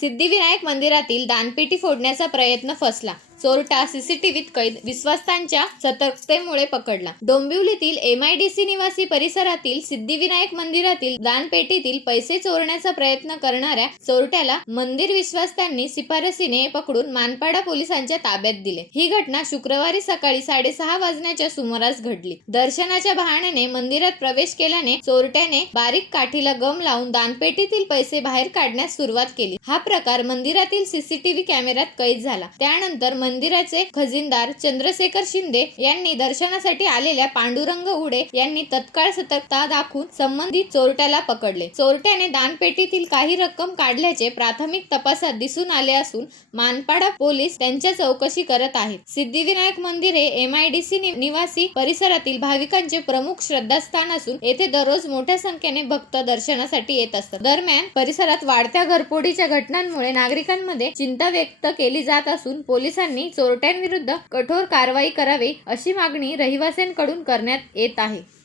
सिद्धिविनायक मंदिरातील दानपेटी फोडण्याचा प्रयत्न फसला, चोरटा सीसीटीव्हीत कैद, विश्वस्तांच्या सतर्कतेमुळे पकडला. डोंबिवलीतील MIDC निवासी परिसरातील सिद्धिविनायक मंदिरातील दानपेटीतील पैसे चोरण्याचा प्रयत्न करणाऱ्या चोरट्याला मंदिर विश्वस्तांनी शिफारसीने पकडून मानपाडा पोलिसांच्या ताब्यात दिले. ही घटना शुक्रवारी सकाळी 6:30 वाजण्याच्या सुमारास घडली. दर्शनाच्या बहाण्याने मंदिरात प्रवेश केल्याने चोरट्याने बारीक काठीला गम लावून दानपेटीतील पैसे बाहेर काढण्यास सुरुवात केली. हा प्रकार मंदिरातील CCTV कॅमेऱ्यात कैद झाला. त्यानंतर मंदिराचे खजिनदार चंद्रशेखर शिंदे यांनी दर्शनासाठी आलेल्या पांडुरंग उडे यांनी तत्काळ सतर्कता दाखवून संबंधित चोरट्याला पकडले. चोरट्याने दानपेटीतील काही रक्कम काढल्याचे प्राथमिक तपासात दिसून आले असून मानपाडा पोलीस त्यांच्या चौकशी करत आहेत. सिद्धिविनायक मंदिर हे MIDC निवासी परिसरातील भाविकांचे प्रमुख श्रद्धास्थान असून येथे दररोज मोठ्या संख्येने भक्त दर्शनासाठी येत असतात. दरम्यान परिसरात वाढत्या घरफोडीच्या घटनांमुळे नागरिकांमध्ये चिंता व्यक्त केली जात असून पोलिसांनी चोरट्यांविरुद्ध कठोर कारवाई करावी अशी मागणी रहिवाशांकडून करण्यात येत आहे.